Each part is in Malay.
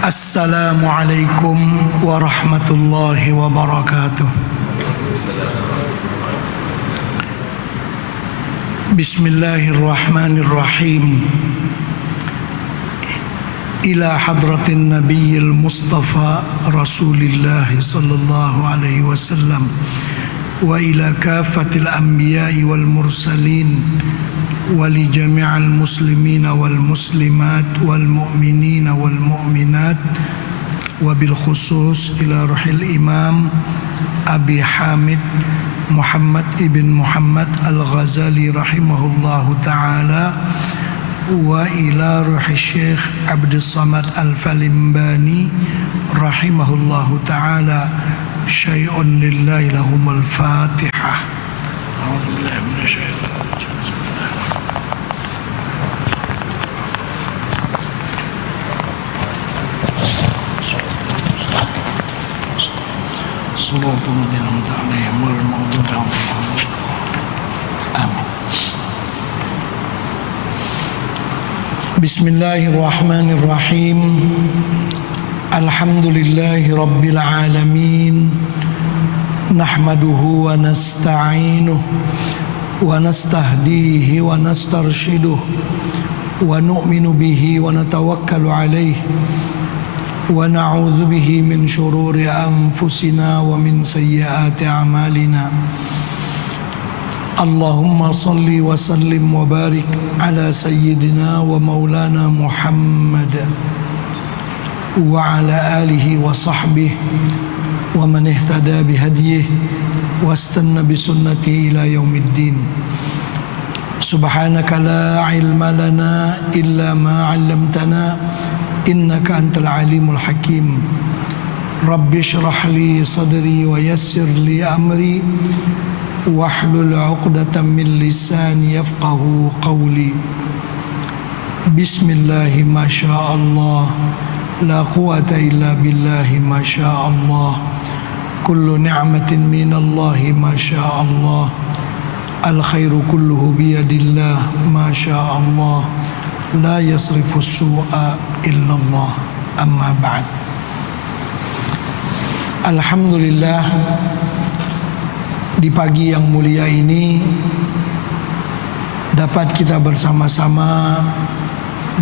Assalamualaikum warahmatullahi wabarakatuh. Bismillahirrahmanirrahim. Ila hadratin nabiyil mustafa Rasulillah sallallahu alaihi wasallam wa ila kafatil anbiya'i wal mursalin wa li jami'al muslimina wal muslimat wal mu'minina wal mu'minat wa bil khusus ila ruhil imam Abi Hamid Muhammad ibn Muhammad Al-Ghazali rahimahullahu ta'ala wa ila ruhi Syekh Abdus Samad Al-Falimbani rahimahullahu ta'ala. Syai'un lillahi lahumul Fatihah. A'udzu billahi minasyaitonir rajim. Shiratal ladzina an'amta 'alaihim ghairil maghdubi 'alaihim. Amin. Bismillahirrahmanirrahim. Alhamdulillahi rabbil alamin. Nahmaduhu wa nasta'inuhu wa nastahdihi wa nastarshiduhu wa nu'minu bihi wa natawakkalu alayhi wa na'udzu bihi min shururi anfusina wa min sayyiati a'malina. Allahumma salli wa sallim wa barik ala sayyidina wa maulana Muhammad wa ala alihi wa sahbihi wa man ihtada bihadyihi wastanna bisunnati ila yaumiddin. Subhanaka la ilma lana illa ma 'allamtana innaka antal alimul hakim. Rabbi shrah li sadri wa yassir li amri wahlul 'uqdatam min lisani yafqahu qawli. Bismillahi ma syaa Allah, la quwata illa billahi ma syaa Allah. Kullu ni'matin minallahi ma syaa Allah. Al khairu kulluhu biyadillah ma syaa Allah. La yasrifu su'a illallah. Amma ba'd. Alhamdulillah, di pagi yang mulia ini dapat kita bersama-sama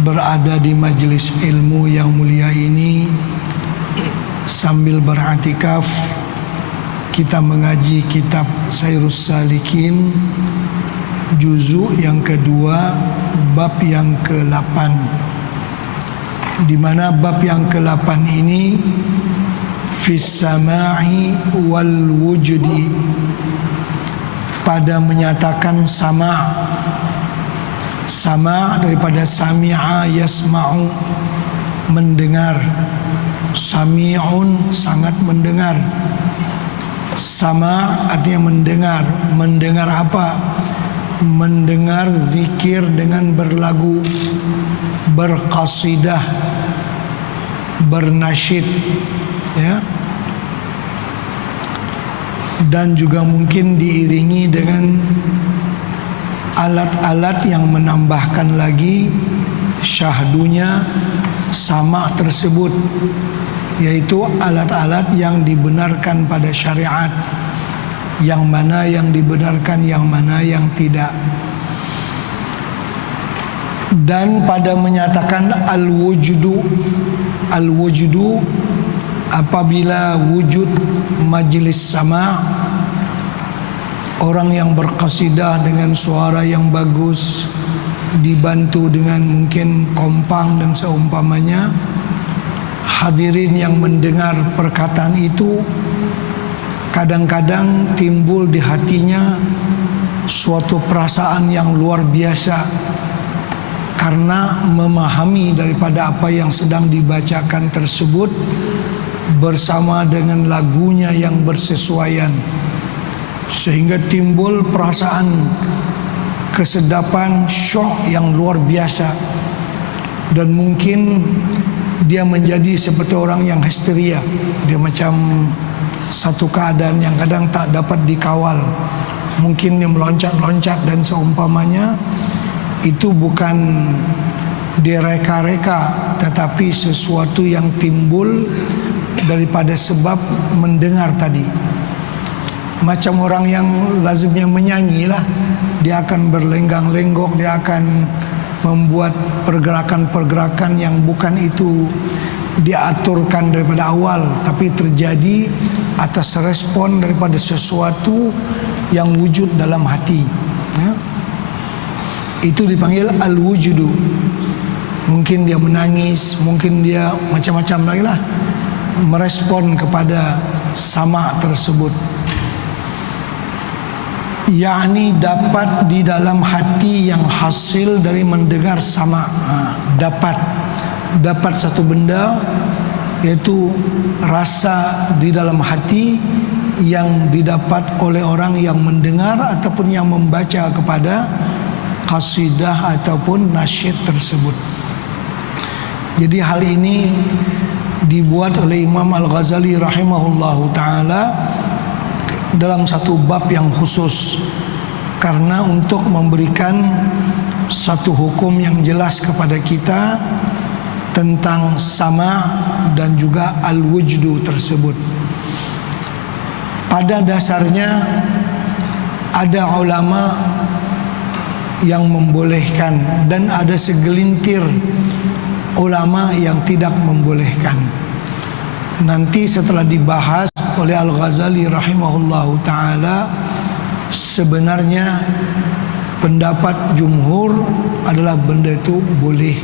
berada di majelis ilmu yang mulia ini sambil beriktikaf. Kita mengaji kitab Sairus Salikin juzuk yang kedua, bab yang ke-8, di mana bab yang ke-8 ini fis sama'i wal wujudi, pada menyatakan sama daripada sami'a yasma'u, mendengar. Sami'un, sangat mendengar. Sama artinya mendengar. Mendengar apa? Mendengar zikir dengan berlagu, berqasidah, bernasyid, ya. Dan juga mungkin diiringi dengan alat-alat yang menambahkan lagi syahdunya sama tersebut, yaitu alat-alat yang dibenarkan pada syariat, yang mana yang dibenarkan, yang mana yang tidak. Dan pada menyatakan al-wujudu, apabila wujud majlis sama, orang yang berqasidah dengan suara yang bagus, dibantu dengan mungkin kompang dan seumpamanya, hadirin yang mendengar perkataan itu kadang-kadang timbul di hatinya suatu perasaan yang luar biasa karena memahami daripada apa yang sedang dibacakan tersebut bersama dengan lagunya yang bersesuaian, sehingga timbul perasaan kesedapan, syok yang luar biasa. Dan mungkin dia menjadi seperti orang yang histeria. Dia macam satu keadaan yang kadang tak dapat dikawal. Mungkin dia meloncat-loncat dan seumpamanya. Itu bukan direka-reka, tetapi sesuatu yang timbul daripada sebab mendengar tadi. Macam orang yang lazimnya menyanyi lah, dia akan berlenggak-lenggok, dia akan membuat pergerakan-pergerakan yang bukan itu diaturkan daripada awal, tapi terjadi atas respon daripada sesuatu yang wujud dalam hati, ya. Itu dipanggil al-wujudu. Mungkin dia menangis, mungkin dia macam-macam lagi lah, merespon kepada sama tersebut. yakni dapat di dalam hati yang hasil dari mendengar sama. Dapat satu benda, yaitu rasa di dalam hati yang didapat oleh orang yang mendengar ataupun yang membaca kepada qasidah ataupun nasyid tersebut. Jadi hal ini dibuat oleh Imam Al-Ghazali rahimahullahu ta'ala dalam satu bab yang khusus, karena untuk memberikan satu hukum yang jelas kepada kita tentang sama dan juga al-wujdu tersebut. Pada dasarnya ada ulama yang membolehkan dan ada segelintir ulama yang tidak membolehkan. Nanti setelah dibahas oleh Al-Ghazali rahimahullahu ta'ala, sebenarnya pendapat jumhur adalah benda itu boleh,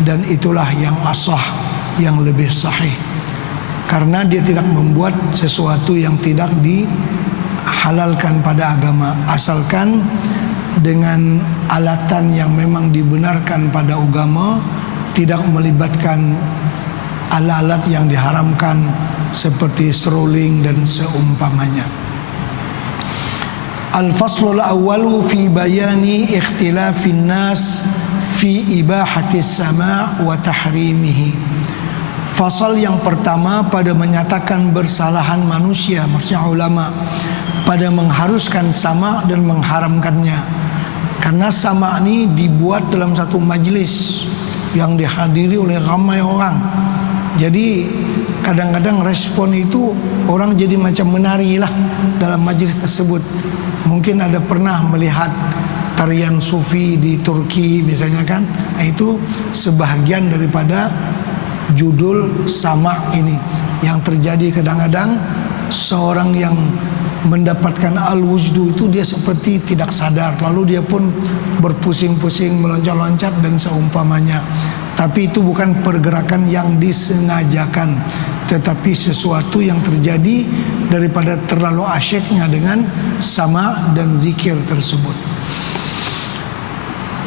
dan itulah yang asah, yang lebih sahih, karena dia tidak membuat sesuatu yang tidak dihalalkan pada agama, asalkan dengan alatan yang memang dibenarkan pada agama, tidak melibatkan alat-alat yang diharamkan seperti seruling dan seumpamanya. Al-faslul awwalu fi bayani ikhtilafin nas fi ibahatis sama' wa tahrimihi. Fasal yang pertama pada menyatakan bersalahan manusia, maksudnya ulama, pada mengharuskan sama dan mengharamkannya. Karena sama ini dibuat dalam satu majlis yang dihadiri oleh ramai orang. Jadi kadang-kadang respon itu orang jadi macam menari lah dalam majlis tersebut. Mungkin ada pernah melihat tarian sufi di Turki misalnya kan, itu sebahagian daripada judul sama ini. Yang terjadi kadang-kadang seorang yang mendapatkan al-wujdu itu dia seperti tidak sadar, lalu dia pun berpusing-pusing, meloncat-loncat dan seumpamanya. Tapi itu bukan pergerakan yang disengajakan, tetapi sesuatu yang terjadi daripada terlalu asyiknya dengan sama dan zikir tersebut.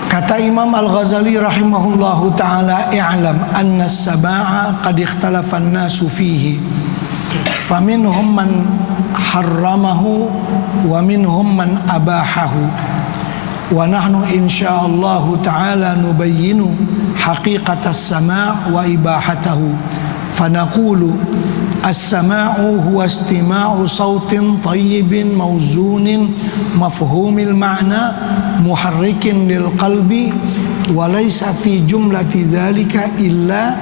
Kata Imam Al-Ghazali rahimahullahu ta'ala, i'lam anna as-sama'a qad ikhtalafa an-nasu fihi faminhum man harramahu wa minhum man abahahu wa nahnu insyaallah ta'ala nubayyinu haqiqat as-sama' wa ibahatahu fanaqulu as-sama'u huwa istima'u sautin tayyibin mawzunin mafhumil ma'na muharrikin lil qalbi wa laysa fi jumlati dhalika illa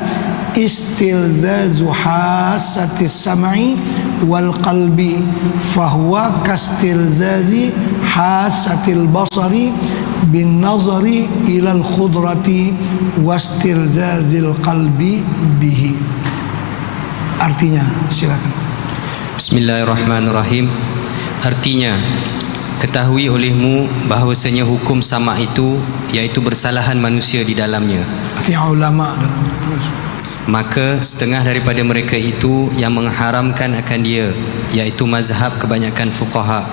istilzazu hasatis sam'i wal qalbi fahuwa kastilzazi hasatil basari bin nazari ilal khudrati wastilzazil qalbi bihi. Artinya, silakan. Bismillahirrahmanirrahim. Artinya, ketahui olehmu bahawasanya hukum sama itu iaitu bersalahan manusia di dalamnya. Artinya ulama dalamnya. Terus. Maka setengah daripada mereka itu yang mengharamkan akan dia, iaitu mazhab kebanyakan fuqaha,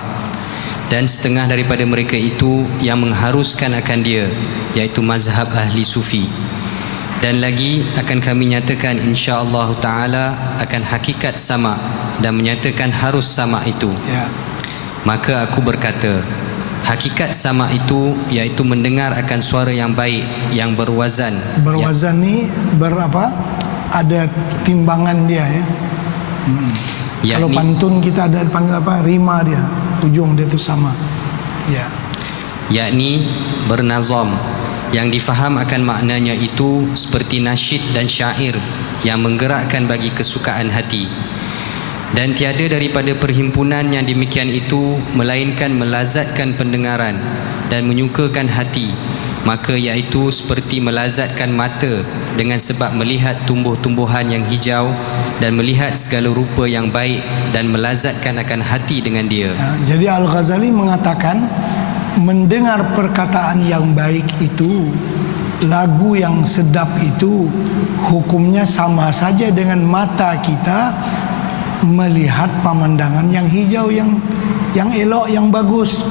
dan setengah daripada mereka itu yang mengharuskan akan dia, iaitu mazhab ahli sufi. Dan lagi akan kami nyatakan insya-Allah ta'ala akan hakikat sama dan menyatakan harus sama itu, ya. Maka aku berkata, hakikat sama itu iaitu mendengar akan suara yang baik, yang berwazan. Berwazan ni berapa? Ada timbangan dia, ya. Kalau pantun kita ada panggil apa? Rima dia, ujung dia tu sama. Ya. Yakni bernazam, yang difaham akan maknanya itu seperti nasyid dan syair yang menggerakkan bagi kesukaan hati. Dan tiada daripada perhimpunan yang demikian itu melainkan melazatkan pendengaran dan menyukakan hati, maka iaitu seperti melazatkan mata dengan sebab melihat tumbuh-tumbuhan yang hijau dan melihat segala rupa yang baik dan melazatkan akan hati dengan dia. Jadi Al-Ghazali mengatakan mendengar perkataan yang baik itu, lagu yang sedap itu, hukumnya sama saja dengan mata kita melihat pemandangan yang hijau, yang elok, yang bagus.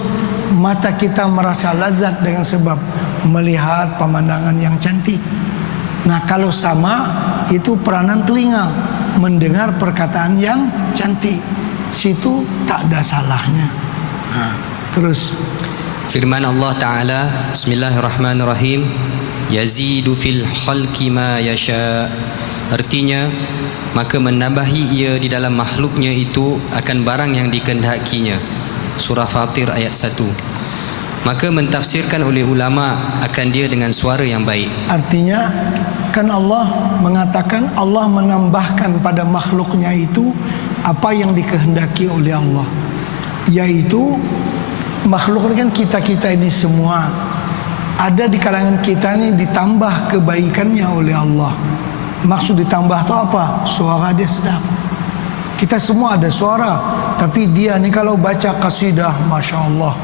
Mata kita merasa lazat dengan sebab melihat pemandangan yang cantik. Nah, kalau sama, itu peranan telinga mendengar perkataan yang cantik, situ tak ada salahnya. Terus firman Allah Ta'ala, Bismillahirrahmanirrahim, yazidu fil khalqi ma yasha. Artinya, maka menambahi ia di dalam makhluknya itu akan barang yang dikehendakinya. Surah Fatir ayat 1. Maka mentafsirkan oleh ulama akan dia dengan suara yang baik. Artinya kan Allah mengatakan Allah menambahkan pada makhluknya itu apa yang dikehendaki oleh Allah, yaitu makhluk kan kita ini semua ada di kalangan kita ini ditambah kebaikannya oleh Allah. Maksud ditambah itu apa? Suara dia sedap. Kita semua ada suara, tapi dia ni kalau baca kasidah, Masya Allah,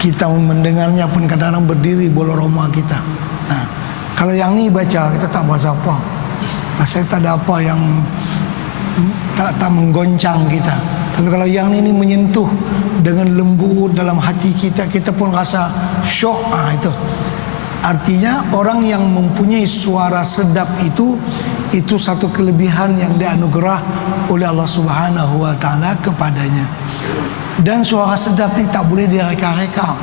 kita mendengarnya pun kadang-kadang berdiri bola roma kita. Nah, kalau yang ni baca, kita tak bahasa apa. Saya tak ada apa yang tak menggoncang kita. Tapi kalau yang ini menyentuh dengan lembut dalam hati kita, kita pun rasa syok. Itu artinya orang yang mempunyai suara sedap itu satu kelebihan yang dianugerah oleh Allah Subhanahu wa taala kepadanya. Dan suara sedap ini tak boleh direka-reka.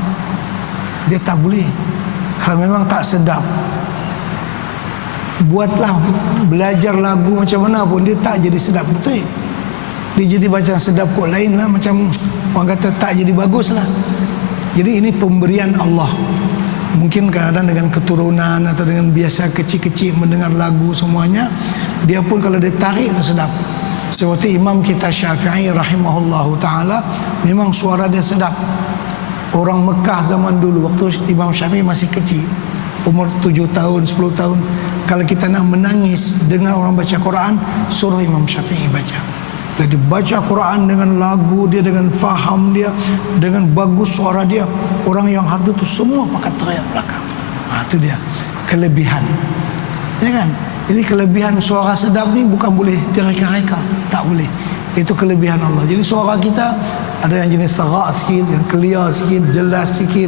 Dia tak boleh. Kalau memang tak sedap, buatlah belajar lagu macam mana pun, dia tak jadi sedap betul. Dia jadi macam sedap kok lain lah, macam orang kata tak jadi bagus lah. Jadi ini pemberian Allah. Mungkin kadang-kadang dengan keturunan atau dengan biasa kecil-kecil mendengar lagu semuanya, dia pun kalau dia tarik itu sedap. Seperti Imam kita Syafi'i rahimahullahu ta'ala, memang suara dia sedap. Orang Mekah zaman dulu, waktu Imam Syafi'i masih kecil, umur 7 tahun, 10 tahun, kalau kita nak menangis dengar orang baca Quran, suruh Imam Syafi'i baca. Jadi baca Quran dengan lagu dia, dengan faham dia, dengan bagus suara dia, orang yang hadir tu semua pakai teriak belakang. Itu dia kelebihan, ya kan? Jadi kelebihan suara sedap ni bukan boleh direka-reka, tak boleh. Itu kelebihan Allah. Jadi suara kita ada yang jenis serak sikit, yang clear sikit, jelas sikit.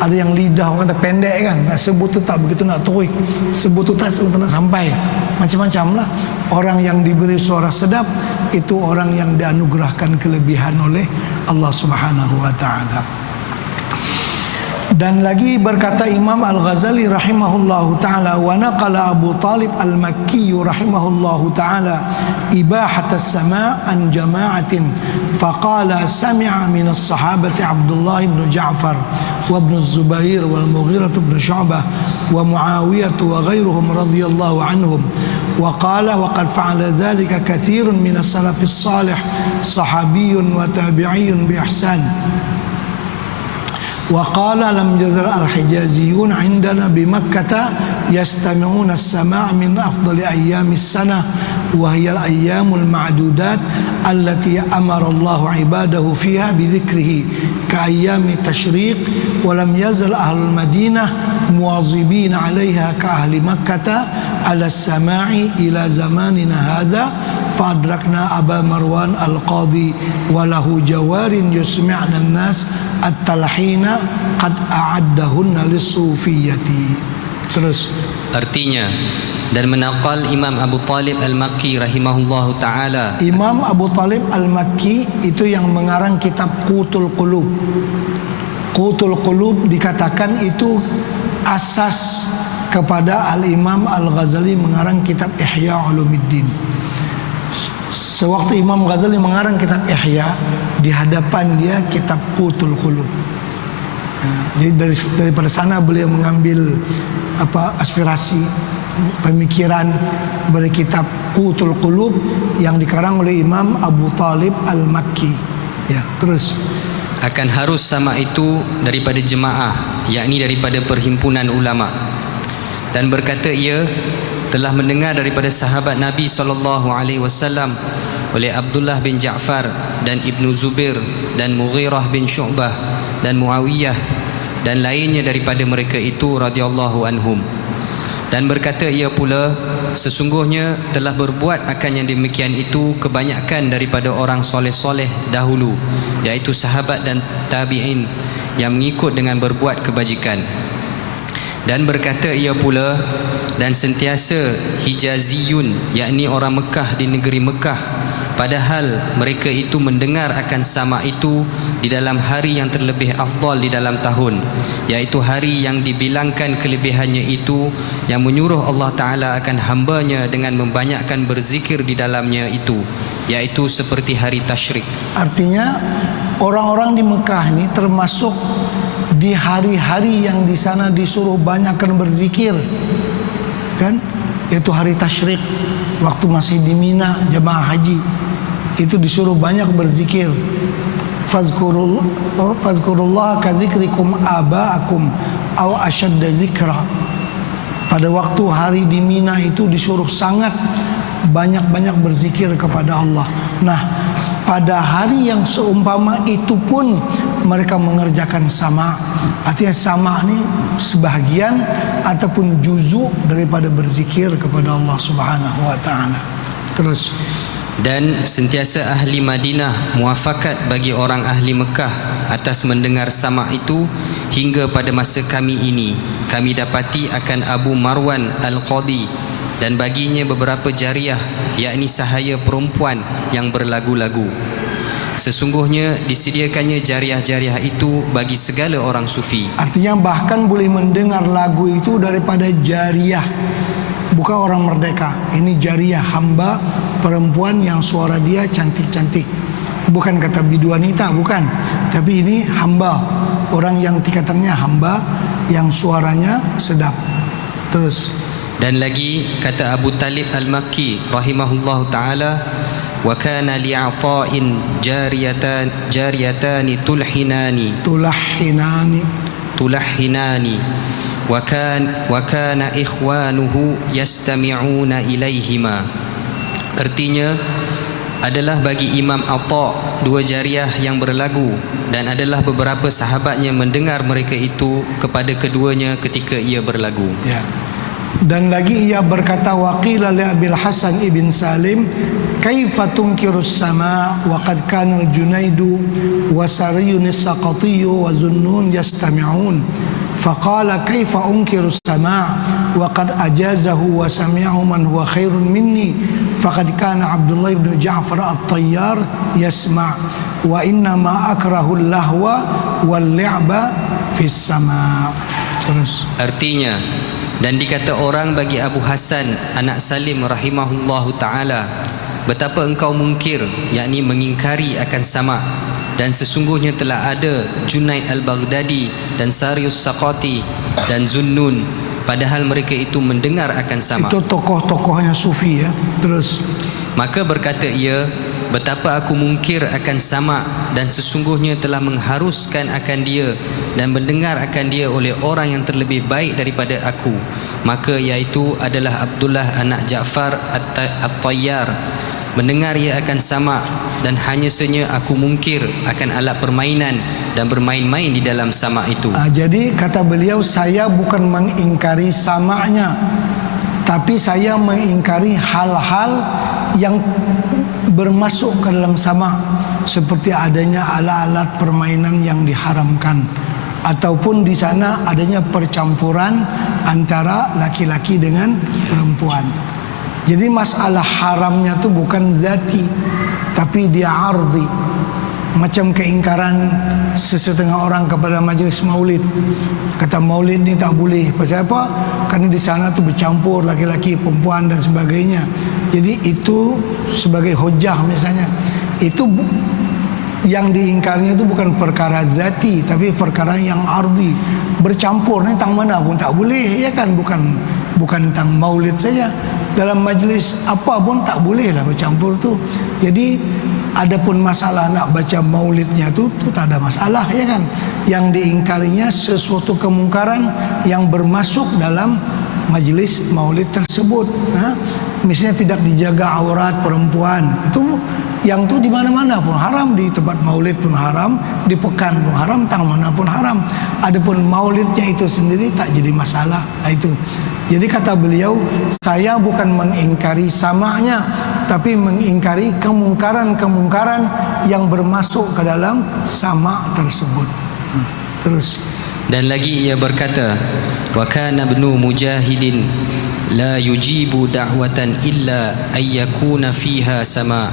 Ada yang lidah orang kata pendek kan, nak sebut tu tak begitu nak teruk, sebut tu tak nak sampai. Macam-macam lah. Orang yang diberi suara sedap itu orang yang dianugerahkan kelebihan oleh Allah Subhanahu wa taala. Dan lagi berkata Imam Al-Ghazali rahimahullahu ta'ala, wa naqala Abu Talib Al-Makki rahimahullahu ta'ala ibahat as-sama' an jama'atin faqala sami'a min as-sahabati Abdullah ibn Ja'far wa ibn Zubair wal Mughirah ibn Syu'bah wa Muawiyah wa ghairuhum radhiyallahu anhum wa qala wa qad fa'ala dhalika kathirun min as-salaf as-salih sahabiyyun wa tabi'iyyun bi ihsan. وقال لم يزل الحجازيون عندنا بمكة يستمعون السماع من أفضل أيام السنة وهي الأيام المعدودات التي أمر الله عباده فيها بذكره كأيام التشريق ولم يزل أهل المدينة مواظبين عليها كأهل مكة على السماع إلى زماننا هذا فأدركنا أبا مروان القاضي وله جوار يسمعنا الناس التلحين قد أعدهن للصوفية. Terus artinya, dan menaqal Imam Abu Talib Al-Makki rahimahullahu ta'ala. Imam Abu Talib Al-Makki itu yang mengarang kitab Qutul Qulub. Qutul Qulub dikatakan itu asas kepada Al-Imam Al-Ghazali mengarang kitab Ihya Ulumuddin. Sewaktu Imam Ghazali mengarang kitab Ihya, di hadapan dia kitab Qutul Qulub. Jadi daripada sana beliau mengambil aspirasi pemikiran dari kitab Qutul Qulub yang dikarang oleh Imam Abu Talib Al-Makki. Ya, terus akan harus sama itu daripada jemaah, yakni daripada perhimpunan ulama. Dan berkata ia telah mendengar daripada sahabat Nabi SAW oleh Abdullah bin Ja'far dan Ibnu Zubair dan Mughirah bin Syu'bah dan Muawiyah dan lainnya daripada mereka itu radhiyallahu anhum. Dan berkata ia pula, sesungguhnya telah berbuat akan yang demikian itu kebanyakan daripada orang soleh-soleh dahulu, iaitu sahabat dan tabi'in yang mengikut dengan berbuat kebajikan. Dan berkata ia pula, dan sentiasa Hijaziyun, yakni orang Mekah di negeri Mekah, padahal mereka itu mendengar akan sama itu di dalam hari yang terlebih afdal di dalam tahun, iaitu hari yang dibilangkan kelebihannya itu, yang menyuruh Allah Ta'ala akan hambanya dengan membanyakkan berzikir di dalamnya itu, iaitu seperti hari tasyrik. Artinya orang-orang di Mekah ini termasuk di hari-hari yang di sana disuruh banyakkan berzikir, kan? Yaitu hari tasyrik, waktu masih di Mina jemaah haji itu disuruh banyak berzikir. Fazkurullah kadzikrikum aba'akum aw ashadda zikra. Pada waktu hari di Mina itu disuruh sangat banyak-banyak berzikir kepada Allah. Nah, pada hari yang seumpama itu pun mereka mengerjakan sama. Artinya sama ini sebahagian ataupun juzuk daripada berzikir kepada Allah Subhanahu wa taala. Terus, dan sentiasa ahli Madinah muafakat bagi orang ahli Mekah atas mendengar sama itu hingga pada masa kami ini. Kami dapati akan Abu Marwan Al-Qadi dan baginya beberapa jariah, yakni sahaya perempuan yang berlagu-lagu. Sesungguhnya disediakannya jariah-jariah itu bagi segala orang sufi. Artinya bahkan boleh mendengar lagu itu daripada jariah, bukan orang merdeka. Ini jariah, hamba perempuan yang suara dia cantik-cantik. Bukan kata biduanita, bukan. Tapi ini hamba, orang yang tingkatannya hamba yang suaranya sedap. Terus, dan lagi kata Abu Talib Al-Makki rahimahullahu taala, wa kana li'ata'in jariyatani tulahhinani wa kana ikhwanuhu yastami'una ilaihima. Artinya adalah bagi Imam Atha dua jariah yang berlagu, dan adalah beberapa sahabatnya mendengar mereka itu kepada keduanya ketika ia berlagu. Ya. Dan lagi ia berkata, waqila li Abil Hasan ibn Salim, kaifa tunkirus sama wa qad kana al-Junaidu wa Sariyun as-Saqati wa Zunnun yastami'un. Faqala kaifa unkirus sama wa qad ajazahu wa sami'ahu man huwa khairun minni. Faqad kana Abdullah ibn Ja'far at-Tayyar yasma' wa inna ma akrahu al-lahwa wal li'ba fis sama'. Terus, artinya, dan dikata orang bagi Abu Hasan anak Salim rahimahullahu ta'ala, betapa engkau mungkir, yakni mengingkari akan sama, dan sesungguhnya telah ada Junaid al-Baghdadi dan Sarius Saqati dan Zunnun, padahal mereka itu mendengar akan sama. Itu tokoh-tokohnya sufi, ya. Terus, maka berkata ia, betapa aku mungkir akan sama, dan sesungguhnya telah mengharuskan akan dia dan mendengar akan dia oleh orang yang terlebih baik daripada aku, maka iaitu adalah Abdullah anak Ja'far at-Tayyar. Mendengar ia akan sama, dan hanya saja aku mungkir akan alat permainan dan bermain-main di dalam sama itu. Jadi kata beliau, saya bukan mengingkari samanya, tapi saya mengingkari hal-hal yang bermasuk ke dalam sama, seperti adanya alat-alat permainan yang diharamkan, ataupun di sana adanya percampuran antara laki-laki dengan perempuan. Jadi masalah haramnya tu bukan zati, tapi dia ardi. Macam keingkaran sesetengah orang kepada majlis maulid. Kata maulid ni tak boleh. Pasal apa? Kerana di sana tu bercampur laki-laki, perempuan dan sebagainya. Jadi itu sebagai hujah misalnya. Itu yang diingkarnya itu bukan perkara zati, tapi perkara yang ardi, bercampur. Ini tentang mana pun tak boleh, ya kan? Bukan tentang maulid saja, dalam majlis apa pun tak boleh lah bercampur tu. Jadi adapun masalah nak baca maulidnya tu tak ada masalah, ya kan? Yang diingkarinya sesuatu kemungkaran yang bermasuk dalam majlis maulid tersebut. Misalnya tidak dijaga aurat perempuan, itu yang tu di mana-mana pun haram, di tempat maulid pun haram, di pekan pun haram, tang mana pun haram. Adapun maulidnya itu sendiri tak jadi masalah. Itu. Jadi kata beliau, saya bukan mengingkari samanya, tapi mengingkari kemungkaran-kemungkaran yang bermasuk ke dalam sama tersebut. Terus. Dan lagi ia berkata, wa kana ibnu mujahidin la yujibu da'watan illa ayyakuna fiha sama.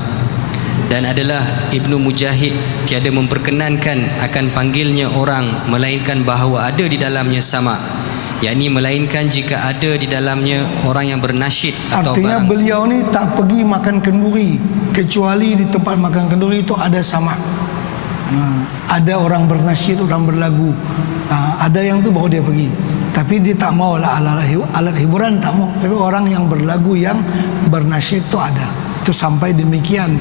Dan adalah Ibnu Mujahid tiada memperkenankan akan panggilnya orang melainkan bahawa ada di dalamnya sama, yakni melainkan jika ada di dalamnya orang yang bernasyid atau artinya beliau ni tak pergi makan kenduri kecuali di tempat makan kenduri itu ada sama. Ada orang bernasyid, orang berlagu, ada yang tu baru dia pergi. Tapi dia tak mau lah alat hiburan, tak mau. Tapi orang yang berlagu, yang bernasyid tu ada. Itu sampai demikian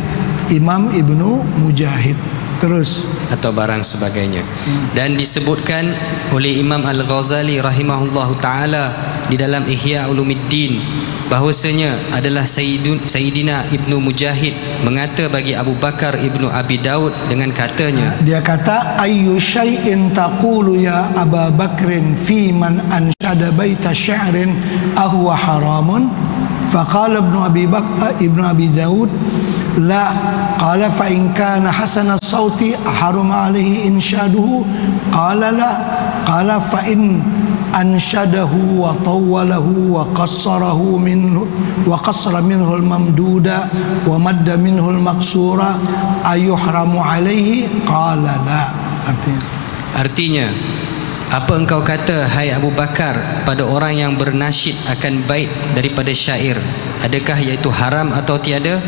Imam Ibnu Mujahid. Terus atau barang sebagainya. Dan disebutkan oleh Imam Al-Ghazali rahimahullahu taala di dalam Ihya Ulumuddin bahwasanya adalah Sayyidina Ibnu Mujahid mengata bagi Abu Bakar Ibnu Abi Daud dengan katanya, dia kata, ayyu syai'in taqulu ya Abu Bakrin fi man ansyada baita sya'rin ahwa haramun? Faqala Ibnu Abi Daud la, qala fa in kana hasana sauti haruma alaihi insyaduhu, qala la, qala fa in ansyadahu wa tawwalahu wa qassarahu minhu wa qassara minhu al-mamduda wa madda minhu al-maqsura ayuhramu alaihi, qala la. Artinya, apa engkau kata hai Abu Bakar pada orang yang bernasyid akan bait daripada syair, adakah iaitu haram atau tiada?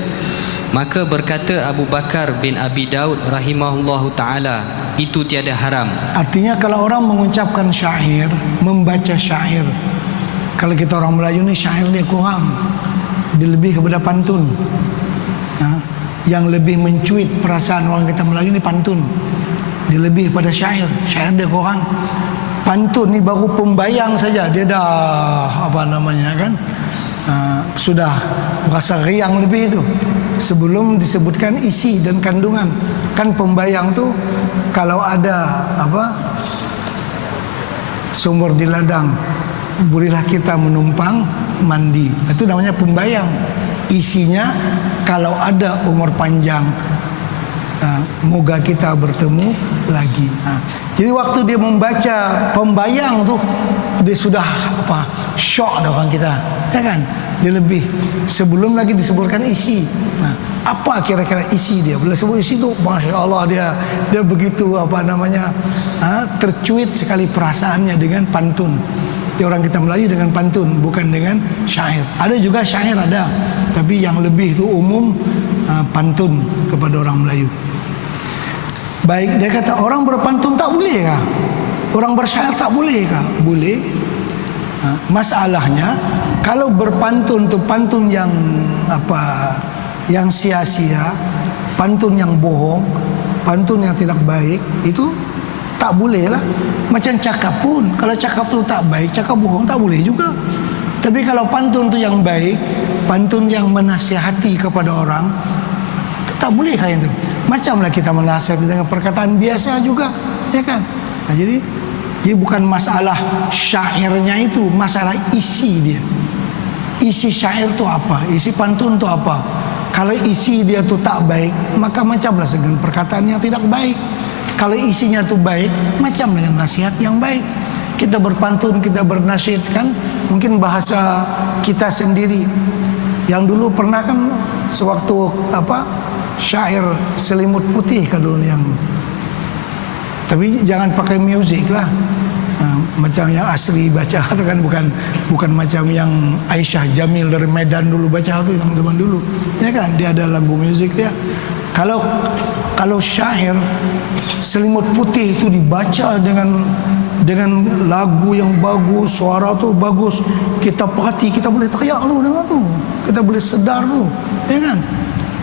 Maka berkata Abu Bakar bin Abi Daud rahimahullahu ta'ala, itu tiada haram. Artinya kalau orang mengucapkan syair, membaca syair, kalau kita orang Melayu ni syair dia kurang, dia lebih kepada pantun. Yang lebih mencuit perasaan orang kita Melayu ni pantun, dia lebih pada syair. Syair dia kurang. Pantun ni baru pembayang saja, dia dah apa namanya kan, sudah rasa riang lebih itu sebelum disebutkan isi dan kandungan. Kan pembayang tu kalau ada apa, sumur di ladang, berilah kita menumpang mandi, itu namanya pembayang. Isinya, kalau ada umur panjang, moga kita bertemu lagi. Jadi waktu dia membaca pembayang tu, dia sudah apa, syok dah orang kita, ya kan? Dia lebih, sebelum lagi disebutkan isi. Apa kira-kira isi dia? Bila sebut isi tu, masya Allah, dia begitu apa namanya, tercuit sekali perasaannya dengan pantun. Ya, orang kita Melayu dengan pantun, bukan dengan syair. Ada juga syair ada, tapi yang lebih itu umum pantun kepada orang Melayu. Baik, dia kata orang berpantun tak boleh kah? Orang bersyair tak boleh kah? Boleh. Masalahnya kalau berpantun tu pantun yang apa, yang sia-sia, pantun yang bohong, pantun yang tidak baik, itu tak boleh lah. Macam cakap pun, kalau cakap tu tak baik, cakap bohong tak boleh juga. Tapi kalau pantun tu yang baik, pantun yang menasihati kepada orang, itu tak boleh kayak itu. Macamlah kita menasihati dengan perkataan biasa juga, ya kan? Jadi bukan masalah syairnya itu, masalah isi dia. Isi syair tu apa? Isi pantun tu apa? Kalau isi dia tu tak baik, maka macamlah dengan perkataan yang tidak baik. Kalau isinya tu baik, macam dengan nasihat yang baik. Kita berpantun, kita bernasyid kan, mungkin bahasa kita sendiri. Yang dulu pernah kan sewaktu apa, syair selimut putih kan dulu yang, tapi jangan pakai muzik lah, macam yang Asri baca tu kan, bukan macam yang Aisyah Jamil dari Medan dulu baca tu, yang zaman dulu, ya kan, dia ada lagu muzik dia. Kalau syair selimut putih itu dibaca dengan lagu yang bagus, suara tu bagus, kita perhati, kita boleh teriak tu dengar tu, kita boleh sedar tu, ya kan?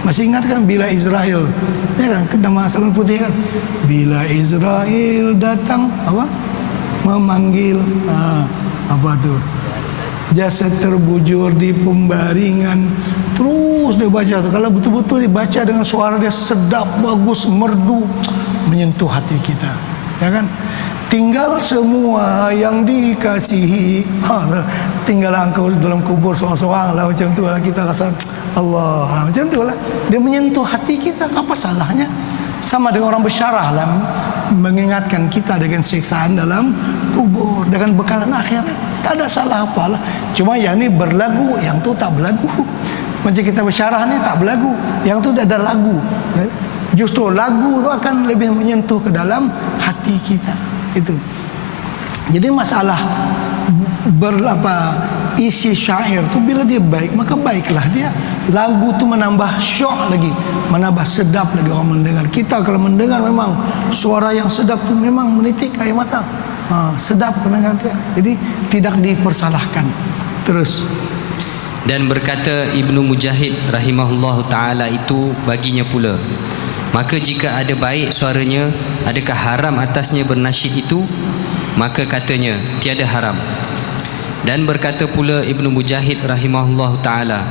Masih ingat kan bila Israel, ya kan, nama selimut putih kan, bila Israel datang apa memanggil apa tu, jasad terbujur di pembaringan, terus dia baca tu. Kalau betul-betul dibaca dengan suara dia sedap, bagus, merdu, menyentuh hati kita, ya kan? Tinggal semua yang dikasihi, tinggal engkau dalam kubur seorang-seorang lah, macam tu lah kita rasa Allah, macam tu lah. Dia menyentuh hati kita, apa salahnya? Sama dengan orang bersyarah lah, mengingatkan kita dengan siksaan dalam kubur, dengan bekalan akhirat. Tak ada salah apalah. Cuma yang ni berlagu, yang tu tak berlagu. Macam kita bersyarah ni tak berlagu, yang tu ada lagu. Justru lagu tu akan lebih menyentuh ke dalam hati kita. Itu. Jadi masalah isi syair tu bila dia baik, maka baiklah dia. Lagu tu menambah syok lagi, menambah sedap lagi orang mendengar. Kita kalau mendengar memang suara yang sedap tu memang menitik air mata. Sedap mendengar dia. Jadi tidak dipersalahkan. Terus. Dan berkata Ibnu Mujahid rahimahullahu ta'ala itu baginya pula, maka jika ada baik suaranya, adakah haram atasnya bernasyid itu? Maka katanya tiada haram. Dan berkata pula Ibnu Mujahid rahimahullahu ta'ala,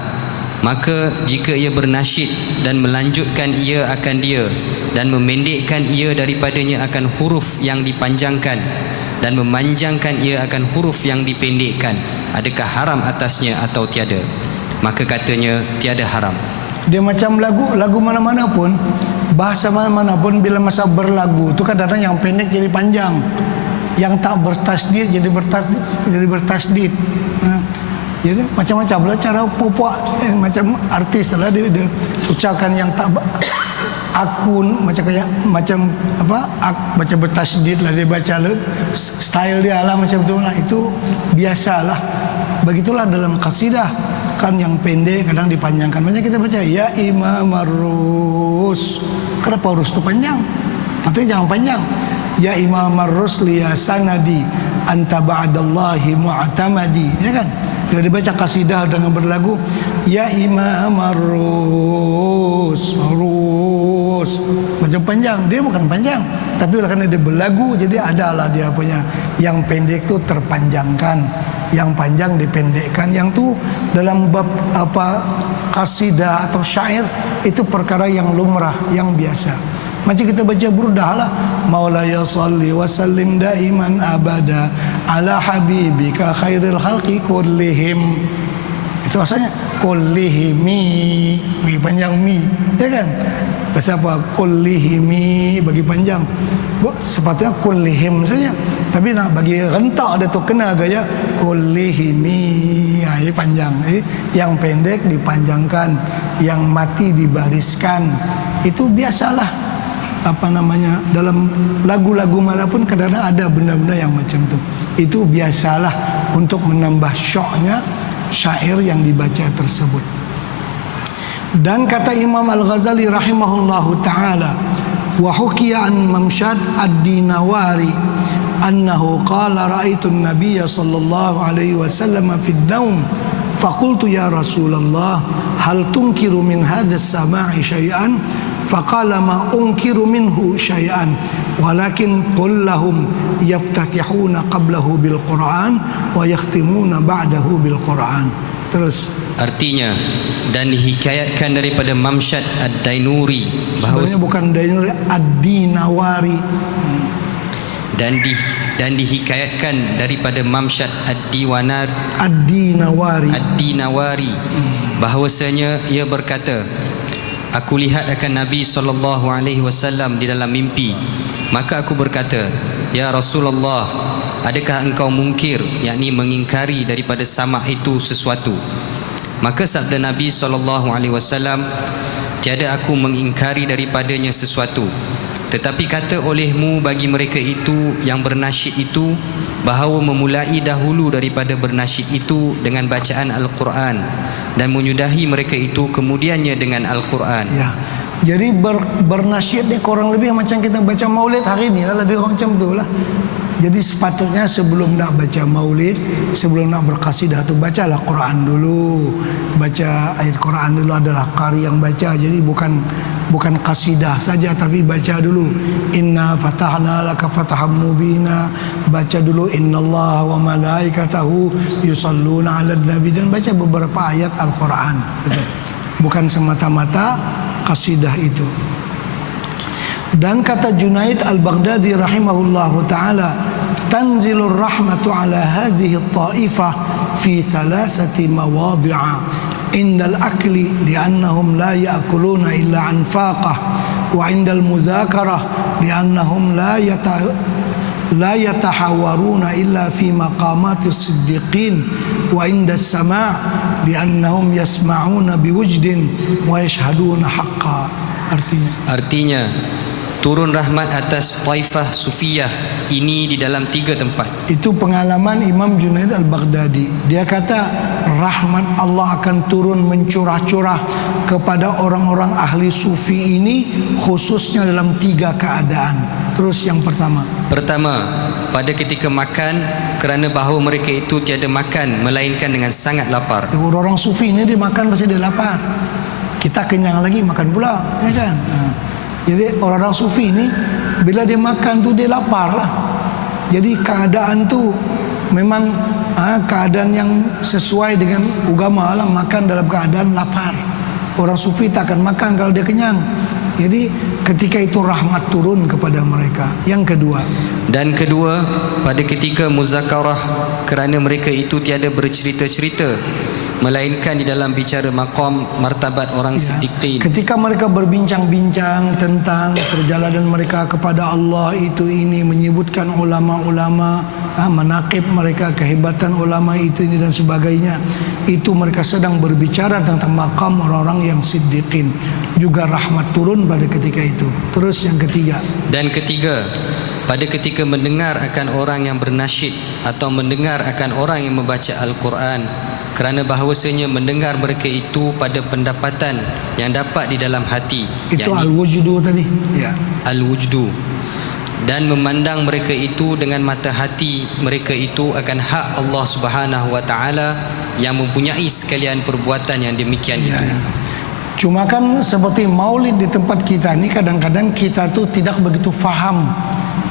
maka jika ia bernasyid dan melanjutkan ia akan dia dan memendekkan ia daripadanya akan huruf yang dipanjangkan dan memanjangkan ia akan huruf yang dipendekkan, adakah haram atasnya atau tiada? Maka katanya tiada haram. Dia macam lagu mana-mana pun, bahasa mana-mana pun, bila masa berlagu tu kadang-kadang yang pendek jadi panjang, yang tak bertasdid jadi bertasdid. Jadi macam-macam lah cara pupuak, macam artis lah dia ucapkan yang tak akun, macam baca bertasdid lah, dia baca lah, style dia lah macam tu lah. Itu biasalah. Begitulah dalam qasidah kan, yang pendek kadang dipanjangkan. Macam kita baca ya imam ar-rus, kenapa rus tu panjang? Patutnya jangan panjang. Ya imam ar-rus liya sanadi anta ba'dallahi mu'tamadi, ya kan? Bila dibaca qasidah dengan berlagu ya imam ar-rus, macam panjang, dia bukan panjang, tapi karena dia berlagu jadi adalah dia punya yang pendek tu terpanjangkan, yang panjang dipendekkan. Yang tu dalam bab qasidah atau syair itu perkara yang lumrah, yang biasa. Macam kita baca burdah lah, Maulaya salli wa sallim daiman abada ala habibika khairil khalqi kullihim. Itu asalnya kullihimi, bagi panjang mi, ya kan? Pasal apa? Kullihimi bagi panjang, sepatutnya kullihim saja, tapi nak bagi rentak dia tu kena gaya kullihimi, ini panjang. Yang pendek dipanjangkan, yang mati dibariskan. Itu biasalah. Dalam lagu-lagu manapun kadang-kadang ada benda-benda yang macam tu. Itu biasalah untuk menambah syoknya syair yang dibaca tersebut. Dan kata Imam Al-Ghazali rahimahullahu ta'ala, wa hukiya an Mamshad ad-Dinawari annahu qala ra'aitu an-nabiyya sallallahu alaihi wasallam fi ad-nawm faqultu ya Rasulullah hal tunkiru min hadha as-sama'i syai'an faqala ma unkiru minhu syai'an walakin qul lahum yaftatihuna qablahu bil Qur'an wa yakhtimuna ba'dahu bil Qur'an. Terus artinya, dan dihikayatkan daripada Mamshad ad-Dainuri, sebenarnya bukan Dainuri, ad-Dinawari, dan dihikayatkan daripada Mamshad ad-Dinawari bahwasanya ia berkata, aku lihat akan Nabi SAW di dalam mimpi, maka aku berkata, ya Rasulullah, adakah engkau mungkir, yakni mengingkari daripada sama itu sesuatu? Maka sabda Nabi SAW, tiada aku mengingkari daripadanya sesuatu, tetapi kata olehmu bagi mereka itu yang bernasyid itu bahawa memulai dahulu daripada bernasyid itu dengan bacaan Al-Quran dan menyudahi mereka itu kemudiannya dengan Al-Quran. Ya, Jadi bernasyid ni kurang lebih macam kita baca maulid hari ni lah, lebih kurang macam tu lah. Jadi sepatutnya sebelum nak baca maulid, sebelum nak berqasidah tu bacalah Quran dulu. Baca ayat Quran dulu, adalah qari yang baca. Jadi bukan qasidah saja, tapi baca dulu inna fatahna laka fatahan mubina. Baca dulu innallaha wa malaikatahu yusalluna 'alan nabi, dan baca beberapa ayat Al-Quran. Bukan semata-mata qasidah itu. Dan kata Junaid Al-Baghdadi rahimahullahu taala, tanzilur rahmatu ala hadhihi at-ta'ifah fi thalathati mawadhi'a indal akli li'annahum la ya'kuluna illa anfaqah, wa indal mudzakarah li'annahum la yatahawaruna illa fi maqamatis siddiqin, wa indas sama' li'annahum yasma'una biwujdin wa yashhaduna haqqan. Artinya turun rahmat atas taifah sufiyah ini di dalam 3 tempat. Itu pengalaman Imam Junaid Al-Baghdadi. Dia kata rahmat Allah akan turun mencurah-curah kepada orang-orang ahli sufi ini, khususnya dalam 3 keadaan. Terus yang pertama, pada ketika makan, kerana bahawa mereka itu tiada makan melainkan dengan sangat lapar. Orang sufi ini dia makan pasti dia lapar. Kita kenyang lagi makan pula, kan? Jadi orang-orang sufi ini bila dia makan tu dia lapar lah. Jadi keadaan tu memang keadaan yang sesuai dengan agama lah, makan dalam keadaan lapar. Orang sufi tak akan makan kalau dia kenyang. Jadi ketika itu rahmat turun kepada mereka. Yang kedua, pada ketika muzakarah, kerana mereka itu tiada bercerita-cerita melainkan di dalam bicara maqam martabat orang siddiqin. Ketika mereka berbincang-bincang tentang perjalanan mereka kepada Allah, itu ini menyebutkan ulama-ulama, manaqib mereka, kehebatan ulama itu ini dan sebagainya. Itu mereka sedang berbicara tentang maqam orang-orang yang siddiqin. Juga rahmat turun pada ketika itu. Terus yang ketiga. Dan ketiga, pada ketika mendengar akan orang yang bernasyid atau mendengar akan orang yang membaca Al-Quran, kerana bahawasanya mendengar mereka itu pada pendapatan yang dapat di dalam hati, itu al-wujdu tadi, ya, al-wujdu, dan memandang mereka itu dengan mata hati mereka itu akan hak Allah Subhanahu wa taala yang mempunyai sekalian perbuatan yang demikian itu. Cuma kan seperti maulid di tempat kita ni, kadang-kadang kita tu tidak begitu faham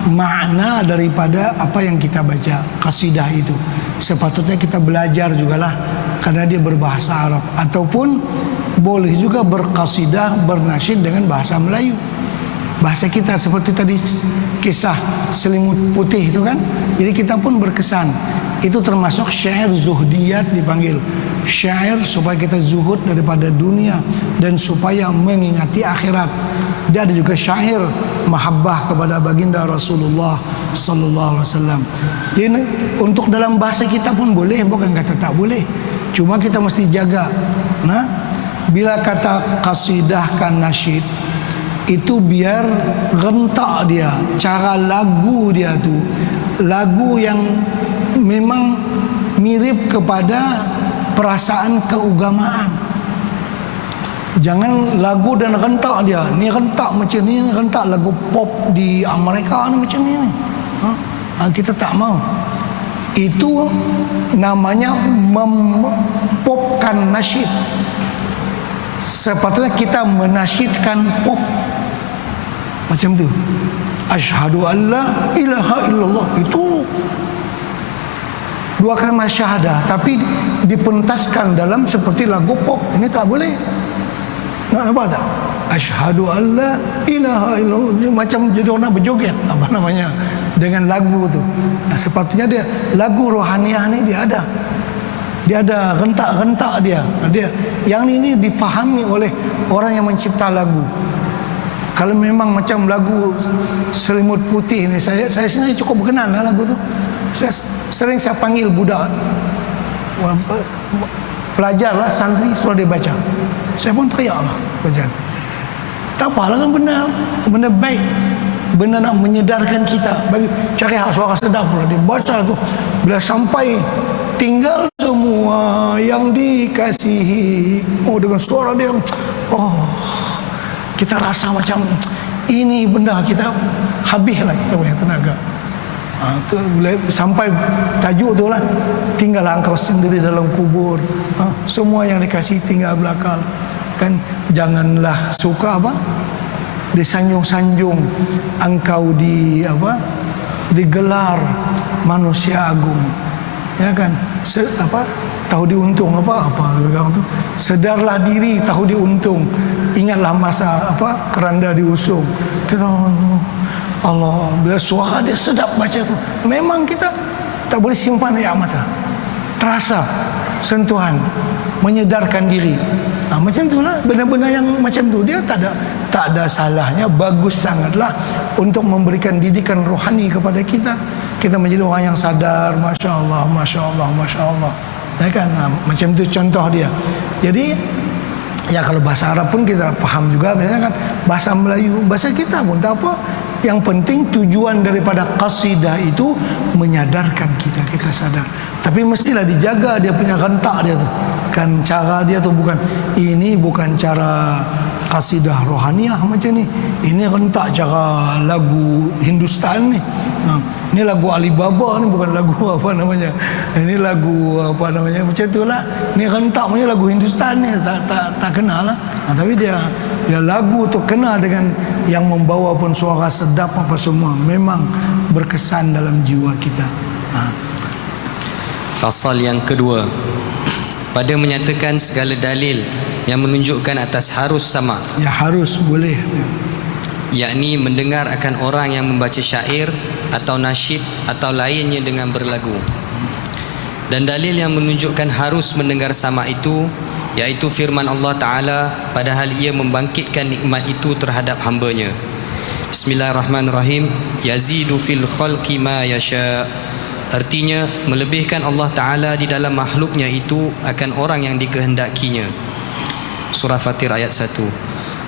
makna daripada apa yang kita baca qasidah itu. Sepatutnya kita belajar jugalah, karena dia berbahasa Arab. Ataupun boleh juga berqasidah, bernasyid dengan bahasa Melayu, bahasa kita, seperti tadi kisah selimut putih itu kan. Jadi kita pun berkesan. Itu termasuk syair zuhdiyat, dipanggil syair supaya kita zuhud daripada dunia dan supaya mengingati akhirat. Dia ada juga syair mahabbah kepada baginda Rasulullah sallallahu alaihi wasallam. Jadi untuk dalam bahasa kita pun boleh, bukan kata tak boleh. Cuma kita mesti jaga. Nah, bila kata qasidahkan nasyid itu biar rentak dia, cara lagu dia tu lagu yang memang mirip kepada perasaan keugamaan. Jangan lagu dan rentak dia. Ni rentak macam ni, rentak lagu pop di Amerika ni macam ni. Kita tak mau. Itu namanya mempopkan nasyid. Sepatutnya kita menasyidkan pop macam tu. Asyhadu an la ilaha illallah, itu 2 kalimat syahadah, tapi dipentaskan dalam seperti lagu pop. Ini tak boleh. Nampak tak? Asyhadu an la ilaha illallah, macam jadi orang berjoget, apa namanya, dengan lagu tu. Nah, sepatutnya dia lagu rohaniah ni dia ada rentak-rentak dia. Yang ini dipahami oleh orang yang mencipta lagu. Kalau memang macam lagu selimut putih ni, saya sendiri cukup berkenan lah lagu tu. Saya panggil budak pelajar lah, santri, suruh dia baca. Saya pun teriak lah baca. Tak apalah, kan benda baik, benda nak menyedarkan kita, bagi cari suara sedap pula. Dia baca tu, bila sampai tinggal semua yang dikasihi, dengan suara dia, kita rasa macam ini benda kita habislah kita punya tenaga. Sampai tajuk tu lah, tinggallah engkau sendiri dalam kubur. Semua yang dikasih tinggal belakang. Kan janganlah suka disanjung-sanjung engkau digelar manusia agung. Ya kan? Tahu diuntung apa tu. Sedarlah diri, tahu diuntung. Ingatlah masa keranda diusung. Kita Allah, bila suara dia sedap baca tu, memang kita tak boleh simpan air mata. Terasa sentuhan, menyedarkan diri. Macam itulah benda-benda yang macam tu, dia tak ada salahnya, bagus sangatlah untuk memberikan didikan rohani kepada kita. Kita menjadi orang yang sadar, masya-Allah, masya-Allah, masya-Allah. Ya kan? Macam tu contoh dia. Jadi ya kalau bahasa Arab pun kita faham juga, biasanya kan bahasa Melayu, bahasa kita pun tak apa. Yang penting tujuan daripada qasidah itu menyadarkan kita sadar. Tapi mestilah dijaga dia punya rentak dia tu. Kan cara dia tu bukan cara qasidah rohaniah macam ni. Ini rentak cara lagu Hindustan ni. Ini lagu Alibaba ni, bukan lagu Ini lagu macam itulah. Ini rentak punya lagu Hindustan ni, tak kenal lah. Tapi dia lagu tu kena dengan yang membawa pun suara sedap apa semua, memang berkesan dalam jiwa kita. Fasal yang kedua, pada menyatakan segala dalil yang menunjukkan atas harus sama. Ya, harus boleh. Yakni mendengar akan orang yang membaca syair atau nasyid atau lainnya dengan berlagu. Dan dalil yang menunjukkan harus mendengar sama itu, yaitu firman Allah Ta'ala, padahal ia membangkitkan nikmat itu terhadap hambanya. Bismillahirrahmanirrahim. Yazidu fil khalqi ma yasha. Artinya melebihkan Allah Ta'ala di dalam makhluknya itu akan orang yang dikehendakinya. Surah Fatir ayat 1.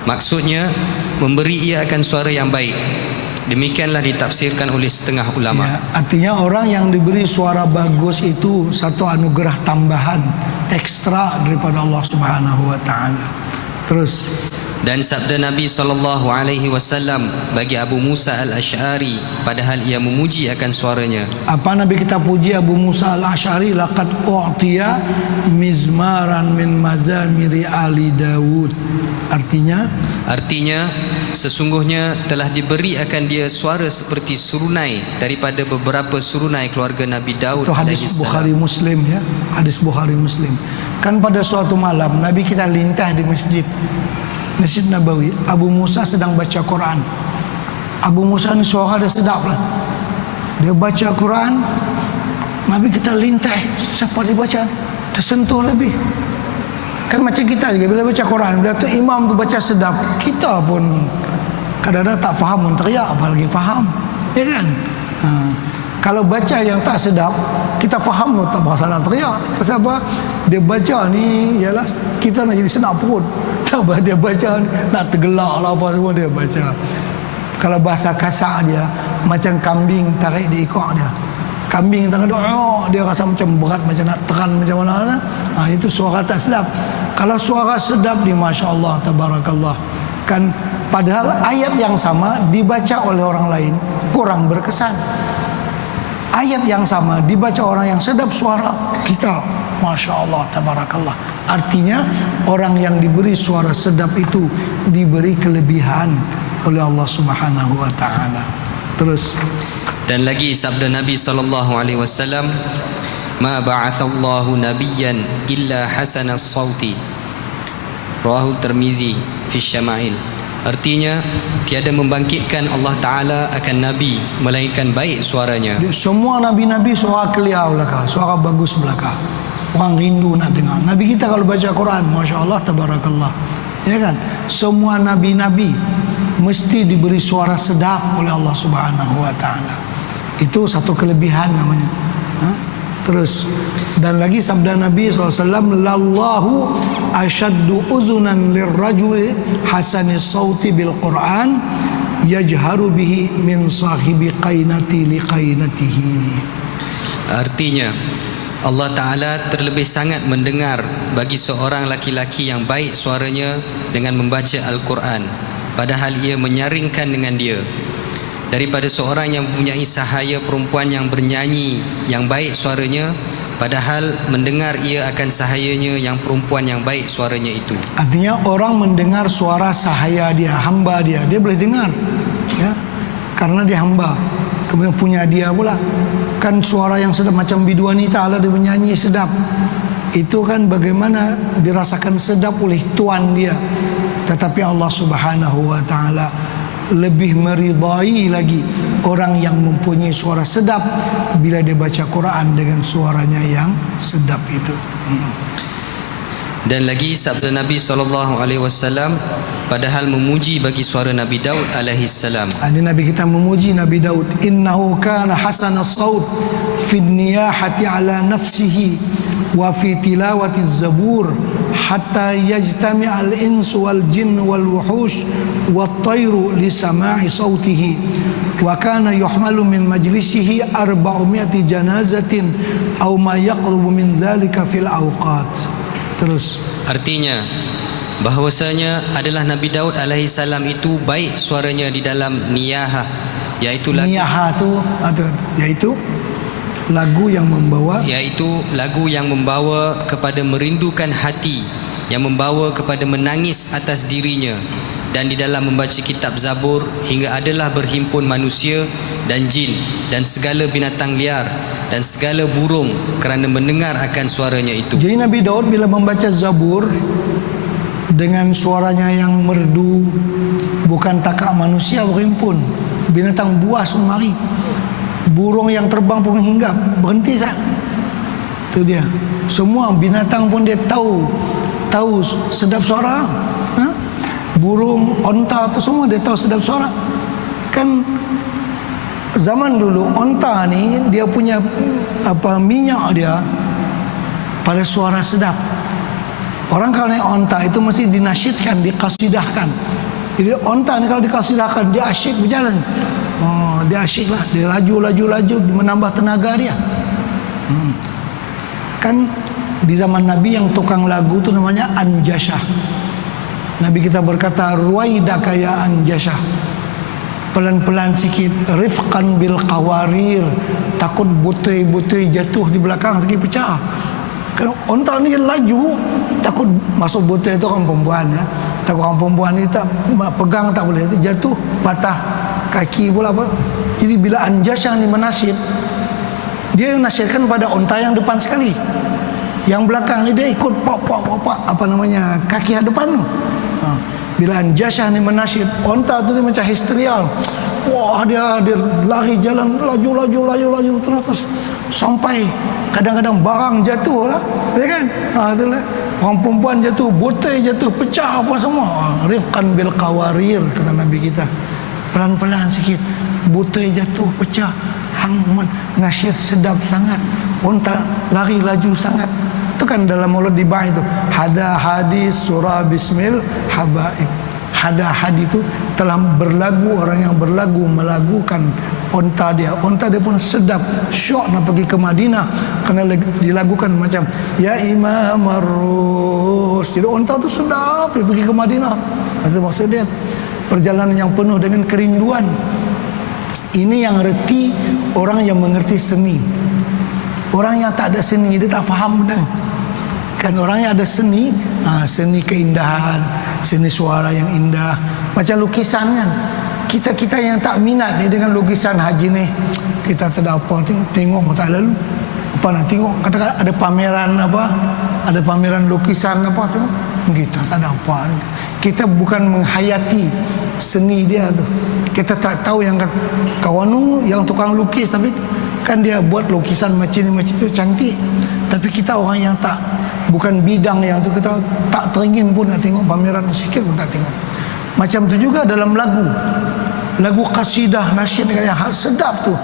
Maksudnya memberi ia akan suara yang baik. Demikianlah ditafsirkan oleh setengah ulama. Ya, artinya orang yang diberi suara bagus itu satu anugerah tambahan ekstra daripada Allah Subhanahu wa taala. Terus, dan sabda Nabi SAW bagi Abu Musa al-Ash'ari, padahal ia memuji akan suaranya. Apa Nabi kita puji Abu Musa al-Ash'ari? Laqad u'tiya mizmaran min mazamiri ali Dawud. Artinya sesungguhnya telah diberi akan dia suara seperti surunai daripada beberapa surunai keluarga Nabi Daud. Itu hadis Bukhari Muslim, ya. Hadis Bukhari Muslim. Kan pada suatu malam Nabi kita lintas di Masjid Nabawi. Abu Musa sedang baca Quran. Abu Musa ni suara dia sedap lah. Dia baca Quran, Nabi kita lintas. Siapa dia baca? Tersentuh lebih. Kan macam kita juga bila baca Quran, bila tu imam tu baca sedap, kita pun kadang-kadang tak faham pun teriak, apalagi faham, ya kan? Kalau baca yang tak sedap, kita faham tu tak berasa nak teriak. Pasal apa? Dia baca ni ialah kita nak jadi senak perut. Dia baca ni, nak tergelak lah apa semua dia baca. Kalau bahasa kasar dia macam kambing tarik di ekor dia. Kambing tengah doa, dia rasa macam berat, macam nak teran macam mana. Itu suara tak sedap. Kalau suara sedap ni, Masya Allah, Tabarakallah. Kan padahal ayat yang sama dibaca oleh orang lain kurang berkesan. Ayat yang sama dibaca orang yang sedap suara, kita Masya Allah, Tabarakallah. Artinya orang yang diberi suara sedap itu diberi kelebihan oleh Allah Subhanahu wa taala. Terus, dan lagi sabda Nabi SAW, ma ba'athallahu nabiyyan illa hasanas sauti, rawahul Tirmizi fi syama'il. Artinya tiada membangkitkan Allah Ta'ala akan Nabi melainkan baik suaranya. Semua Nabi-Nabi suara clear belaka, suara bagus belaka. Orang rindu nak dengar. Nabi kita kalau baca Quran, Masya Allah, Tabarakallah, ya kan? Semua Nabi-Nabi mesti diberi suara sedap oleh Allah Subhanahu wa taala. Itu satu kelebihan namanya. Terus, dan lagi sabda Nabi SAW, lallahu ashaddu uzunan lirrajuli hasanis sauti bil Quran yajharu bihi min sahibi qainati liqainatihi. Artinya Allah Ta'ala terlebih sangat mendengar bagi seorang laki-laki yang baik suaranya dengan membaca Al-Quran, padahal ia menyaringkan dengan dia. Daripada seorang yang mempunyai sahaya perempuan yang bernyanyi yang baik suaranya, padahal mendengar ia akan sahayanya yang perempuan yang baik suaranya itu. Artinya orang mendengar suara sahaya dia, hamba dia boleh dengar, ya, karena dia hamba. Kemudian punya dia pula kan suara yang sedap, macam bidu wanita lah, dia menyanyi sedap. Itu kan bagaimana dirasakan sedap oleh tuan dia. Tetapi Allah Subhanahu wa taala lebih meridai lagi orang yang mempunyai suara sedap bila dia baca Quran dengan suaranya yang sedap itu. Dan lagi sabda Nabi SAW, padahal memuji bagi suara Nabi Daud alaihi salam. Ini Nabi kita memuji Nabi Daud, innahu kana hasanas saut fi niyahati ala nafsihi wa fi tilawati zabur hatta yajtami al-insu wal jinn wal wuhush wat tayru li sama'i sautihi wa kana yuhmalu min majlisihi 400 janazatin aw ma yaqrubu min dhalika fil awqat. Terus artinya bahwasanya adalah Nabi Daud alaihi salam itu baik suaranya di dalam niyahah, yaitu lagu, niyahah tu yaitu lagu yang membawa kepada merindukan hati, yang membawa kepada menangis atas dirinya, dan di dalam membaca kitab Zabur hingga adalah berhimpun manusia dan jin dan segala binatang liar dan segala burung kerana mendengar akan suaranya itu. Jadi Nabi Daud bila membaca Zabur dengan suaranya yang merdu, bukan takak manusia berhimpun, binatang buas pun mari, burung yang terbang pun hinggap, berhenti sah. Itu dia. Semua binatang pun dia tahu sedap suara. Burung, onta tu semua dia tahu sedap suara. Kan zaman dulu onta ni dia punya minyak dia pada suara sedap. Orang kalau naik onta itu mesti dinasyidkan, dikasidahkan. Jadi onta ni kalau dikasidahkan dia asyik berjalan. Dia asyik lah, dia laju menambah tenaga dia. Kan di zaman Nabi yang tukang lagu tu namanya Anjashah. Nabi kita berkata, ruwaidaka ya Anjashah, pelan-pelan sikit, rifqan bil qawarir, takut butui-butui jatuh di belakang sikit pecah. Kan onta ni laju, takut masuk butui itu orang perempuan ya. Takut orang perempuan ni tak pegang tak boleh, jatuh patah kaki pula apa. Jadi bila Anjashah ni menasyid, dia nasyidkan pada onta yang depan sekali. Yang belakang ni dia ikut kaki yang depan tu. Bila Anjashah ni menasyid, onta tu dia macam histeria. Wah, dia lari jalan laju terus sampai kadang-kadang barang jatuh lah, ya kan? Itulah orang perempuan jatuh, botol jatuh, pecah apa semua. Rifqan bil qawarir kata Nabi kita. Pelan-pelan sikit, botol jatuh, pecah. Hang nasyid sedap sangat. Onta lari laju sangat. Itu kan dalam Maulid Dibah itu, hada hadis surah bismil habaib. Hada hadis itu telah berlagu, orang yang berlagu melagukan onta dia. Onta dia pun sedap, syok nak pergi ke Madinah kerana dilagukan macam ya Imam Ar-Rus. Jadi onta tu sedap dia pergi ke Madinah. Itu maksud dia, perjalanan yang penuh dengan kerinduan. Ini yang reti orang yang mengerti seni. Orang yang tak ada seni dia tak faham benar. Kan orang yang ada seni, seni keindahan, seni suara yang indah, macam lukisan kan. Kita yang tak minat ni dengan lukisan haji ni, kita tak ada apa, tengok tak lalu. Apa nak tengok? Katakan ada pameran apa? Ada pameran lukisan apa tu? Kita tak ada apa. Kita bukan menghayati seni dia tu. Kita tak tahu yang kawan tu yang tukang lukis, tapi kan dia buat lukisan macam itu cantik. Tapi kita orang yang tak, bukan bidang yang tu, kita tak teringin pun nak tengok pameran tu, sikit pun tak tengok. Macam tu juga dalam lagu kasidah, nasyid yang sedap tu,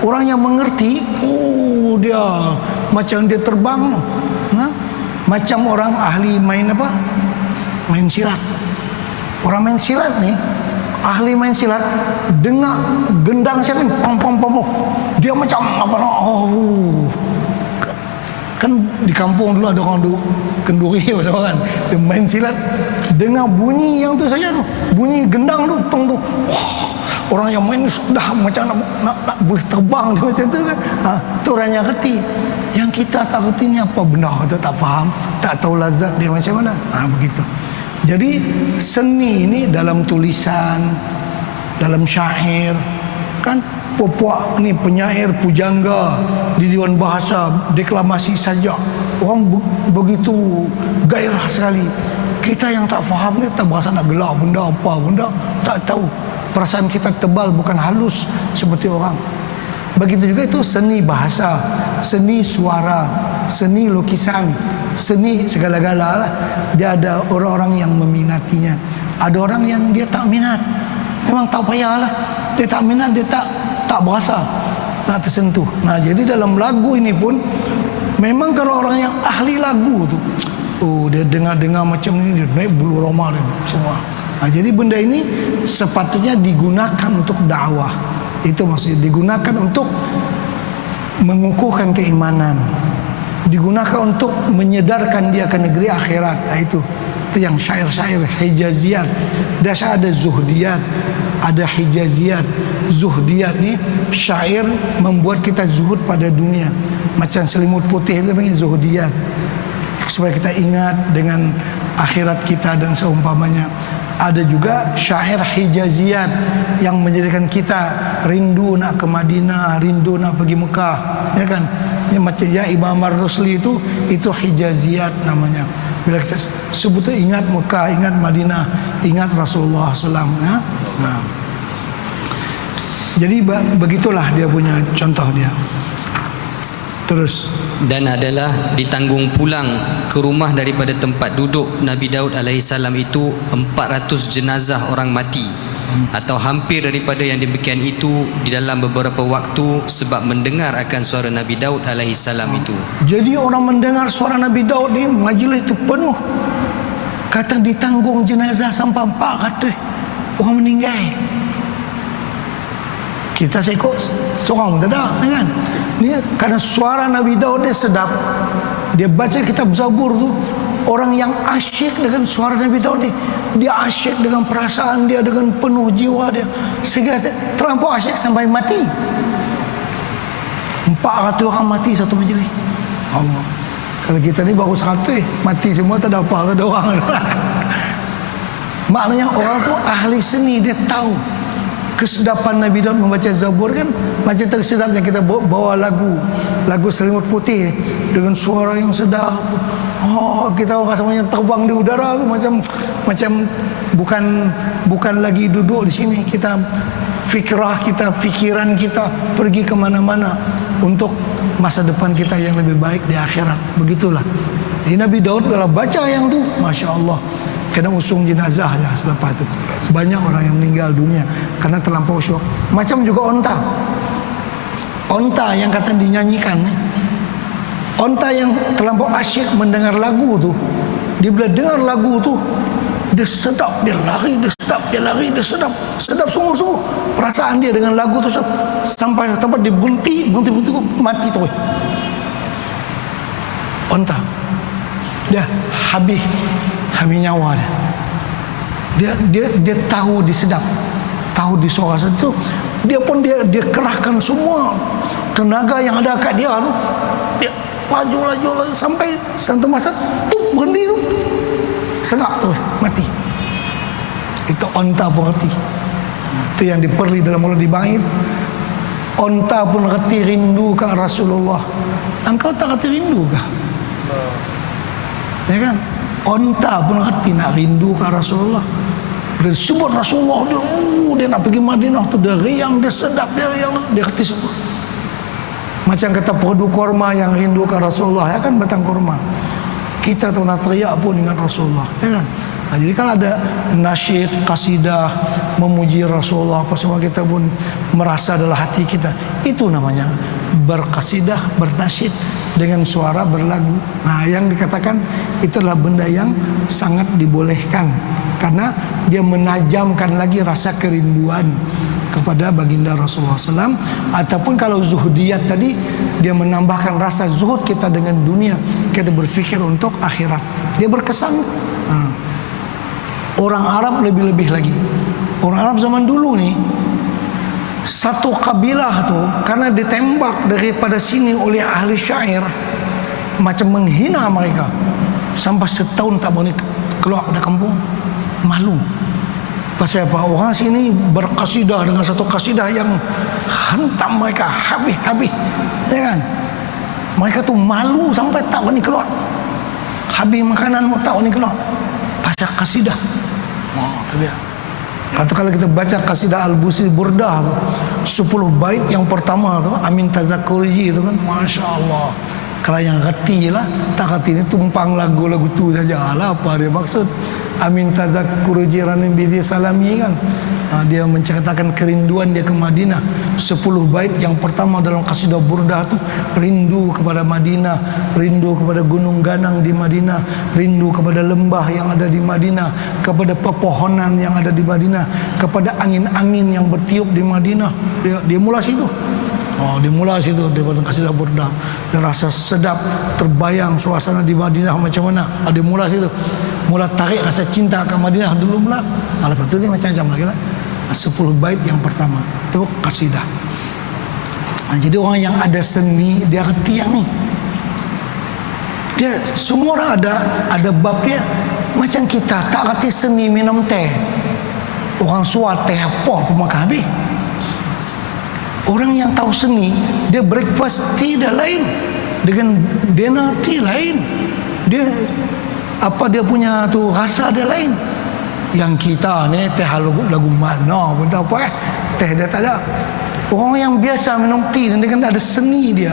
orang yang mengerti, dia macam dia terbang, macam orang ahli main apa, main silat. Orang main silat ni, ahli main silat, dengar gendang silat ni, pam, dia macam apa, kan di kampung dulu ada orang kenduri macam kan, dia main silat, dengar bunyi yang tu saja tu, bunyi gendang tu, tong tu, wah, orang yang main sudah macam nak boleh terbang tu macam tu kan. Tu orang yang reti. Yang kita tak reti ni apa benda, kita tak faham, tak tahu lazat dia macam mana. Begitu. Jadi seni ini dalam tulisan, dalam syair kan, puak ni penyair pujangga di Dewan Bahasa, deklamasi saja, orang begitu gairah sekali. Kita yang tak faham ni tak berasa nak gelak benda apa benda, tak tahu. Perasaan kita tebal bukan halus seperti orang. Begitu juga itu seni bahasa, seni suara, seni lukisan, seni segala-gala lah. Dia ada orang-orang yang meminatinya, ada orang yang dia tak minat, memang tak payahlah, dia tak minat, dia tak berasa nak tersentuh. Jadi dalam lagu ini pun memang kalau orang yang ahli lagu tu, dia dengar-dengar macam ni, dia naik bulu roma dia semua. Jadi benda ini sepatutnya digunakan untuk dakwah. Itu maksudnya, digunakan untuk mengukuhkan keimanan, digunakan untuk menyedarkan dia ke negeri akhirat. Itu yang syair-syair hijaziyat. Dasar ada zuhdiyat, ada hijaziyat. Zuhdiyat ni syair membuat kita zuhud pada dunia, macam selimut putih itu namanya zuhdiyat, supaya kita ingat dengan akhirat kita dan seumpamanya. Ada juga syair hijaziyat yang menjadikan kita rindu nak ke Madinah, rindu nak pergi Mekah, ya kan? Ya, macam ya Imam Ar-Rusli itu hijaziyat namanya. Bila kita sebut ingat Mekah, ingat Madinah, ingat Rasulullah SAW, ya? Jadi begitulah dia punya contoh dia. Terus, dan adalah ditanggung pulang ke rumah daripada tempat duduk Nabi Daud alaihissalam itu 400 jenazah orang mati, atau hampir daripada yang demikian itu di dalam beberapa waktu, sebab mendengar akan suara Nabi Daud alaihissalam itu. Jadi orang mendengar suara Nabi Daud ni, majlis itu penuh. Kata ditanggung jenazah sampai 400 orang meninggal. Kita ikut seorang pun tak ada, kan? Ni karena suara Nabi Daud dia sedap. Dia baca kitab Zabur tu, orang yang asyik dengan suara Nabi Daud ni, dia asyik dengan perasaan dia, dengan penuh jiwa dia, sehingga terlampau asyik sampai mati. 400 orang mati satu majlis. Allah. Kalau kita ni baru 100, mati semua, tak ada apa, tak ada orang. Maknanya orang tu ahli seni, dia tahu kesedapan Nabi Daud membaca Zabur kan, macam tersedapnya kita bawa lagu Selimut Putih dengan suara yang sedap. Kita rasanya terbang di udara tu, macam bukan lagi duduk di sini, kita fikiran kita pergi ke mana-mana untuk masa depan kita yang lebih baik di akhirat. Begitulah. Jadi Nabi Daud kalau baca yang tu, Masya Allah, kena usung jenazah ya selepas itu. Banyak orang yang meninggal dunia karena terlampau syok. Macam juga onta yang kata dinyanyikan, onta yang terlampau asyik mendengar lagu tu, dia bila dengar lagu tu, dia sedap, dia lari, dia sedap sungguh-sungguh. Perasaan dia dengan lagu tu sampai tempat dia berhenti mati tu. Onta dia habis nyawa dia tahu disedap, tahu di suara itu, dia pun dia kerahkan semua tenaga yang ada kat dia tu, dia laju sampai satu masa berhenti tu, sedap tu mati. Itu onta pun reti. Itu yang diperli dalam mulut dibangit. Onta pun reti rindu ke Rasulullah. Engkau tak reti rindu kah? Ya kan? Onta pun hati nak rindu ke Rasulullah. Dia sebut Rasulullah, dia nak pergi Madinah tu, dia riang, dia sedap, dia hati semua. Macam kata produk korma yang rindu ke Rasulullah, ya kan, batang korma. Kita tu nak teriak pun ingat Rasulullah, ya kan. Jadi kalau ada nasyid, kasidah memuji Rasulullah, apa semua, kita pun merasa adalah hati kita. Itu namanya berkasidah, bernasyid dengan suara berlagu. Yang dikatakan itu adalah benda yang sangat dibolehkan, karena dia menajamkan lagi rasa kerinduan kepada baginda Rasulullah SAW. Ataupun kalau zuhudiyat tadi, dia menambahkan rasa zuhud kita dengan dunia, kita berfikir untuk akhirat. Dia berkesan. Orang Arab lebih-lebih lagi. Orang Arab zaman dulu nih, satu kabilah tuh karena ditembak daripada sini oleh ahli syair, macam menghina mereka, sampai setahun tak boleh keluar dari kampung. Malu. Pasal apa? Orang sini berkasidah dengan satu kasidah yang hantam mereka habis-habis, ya kan? Mereka tuh malu sampai tak boleh keluar. Habis makanan tak boleh keluar. Baca kasidah. Oh, itu dia. Atau kalau kita baca kasidah Al-Busiri Burdah tu, 10 bait yang pertama tu, Amin Tazakkurji tu kan, Masya Allah. Kalau yang reti lah, tak reti ni tumpang lagu-lagu tu saja lah. Apa dia maksud? Amin Tazakkurji Ranim Bidhi Salami kan. Dia menceritakan kerinduan dia ke Madinah. 10 bait yang pertama dalam kasidah Burdah tu, rindu kepada Madinah, rindu kepada gunung ganang di Madinah, rindu kepada lembah yang ada di Madinah, kepada pepohonan yang ada di Madinah, kepada angin-angin yang bertiup di Madinah. Dia mula situ. Dia mula situ daripada kasidah Burdah. Dia rasa sedap, terbayang suasana di Madinah macam mana. Dia mula situ. Mula tarik rasa cinta ke Madinah dulu mula. Lepas tu dia macam-macam lagi lah. 10 bait yang pertama itu kasidah. Jadi orang yang ada seni, dia reti yang ni. Dia semua orang ada bab dia. Macam kita tak reti seni minum teh. Orang suat teh apa pun makan habis. Orang yang tahu seni, dia breakfast tea dah lain dengan dinner tea lain. Dia apa dia punya tu rasa dia lain. Yang kita ni teh lagu mana pun tak apa teh dia tak ada. Orang yang biasa minum teh dengan ada seni dia.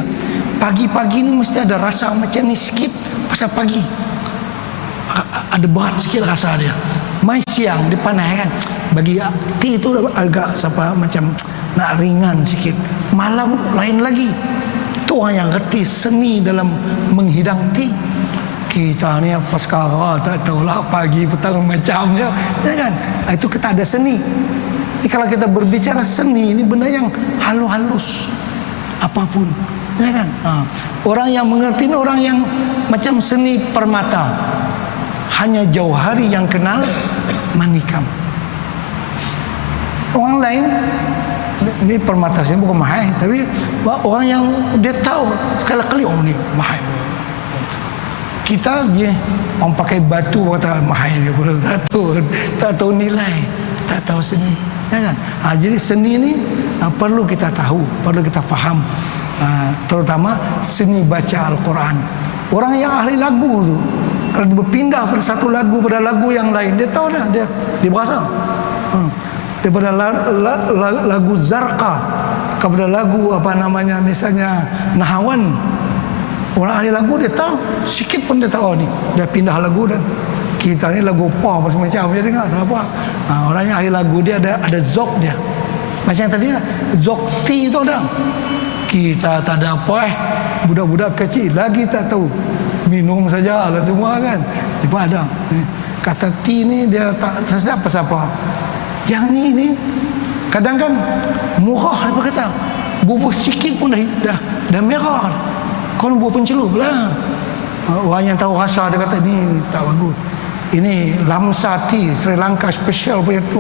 Pagi-pagi ni mesti ada rasa macam ni sikit. Pasal pagi ada berat sikit rasa dia. Mai siang dia panas kan. Bagi teh tu agak macam nak ringan sikit. Malam lain lagi. Itu orang yang reti seni dalam menghidang teh. Kita ni apa sekarang tak tahulah, pagi petang macamnya, ya kan? Itu kita ada seni. Ini kalau kita berbicara seni, ini benda yang halus-halus apapun, ya kan? Orang yang mengerti ini orang yang macam seni permata. Hanya jauhari yang kenal manikam. Orang lain, ini permata sini bukan mahal, tapi orang yang dia tahu sekali-kali ni mahal. Kita dia orang pakai batu kata mahal dia pun tak tahu nilai, tak tahu seni, ya kan? Jadi seni ni perlu kita tahu, perlu kita faham, terutama seni baca Al-Quran. Orang yang ahli lagu tu kalau dia berpindah pada satu lagu pada lagu yang lain, dia tahu dah, dia berasa daripada lagu Zarqa kepada lagu apa namanya misalnya Nahawan. Orang ahli lagu dia tahu, sikit pun dia tahu ni. Dia pindah lagu dan kita ni lagu apa macam-macam dia dengar tak apa. Orang yang ahli lagu dia ada zok dia. Macam tadi zok tea tu ada. Kita tak ada apa budak-budak kecil lagi tak tahu. Minum saja lah semua kan. Itu ada. Kata tea ni dia tak sedap apa-apa. Yang ni kadang kan murah apa kata. Bubur sikit pun dah merah. Kau buat pencelup lah. Orang yang tahu rasa dia kata ni tak bagus. Ini Lamsa tea Sri Lanka special punya tu.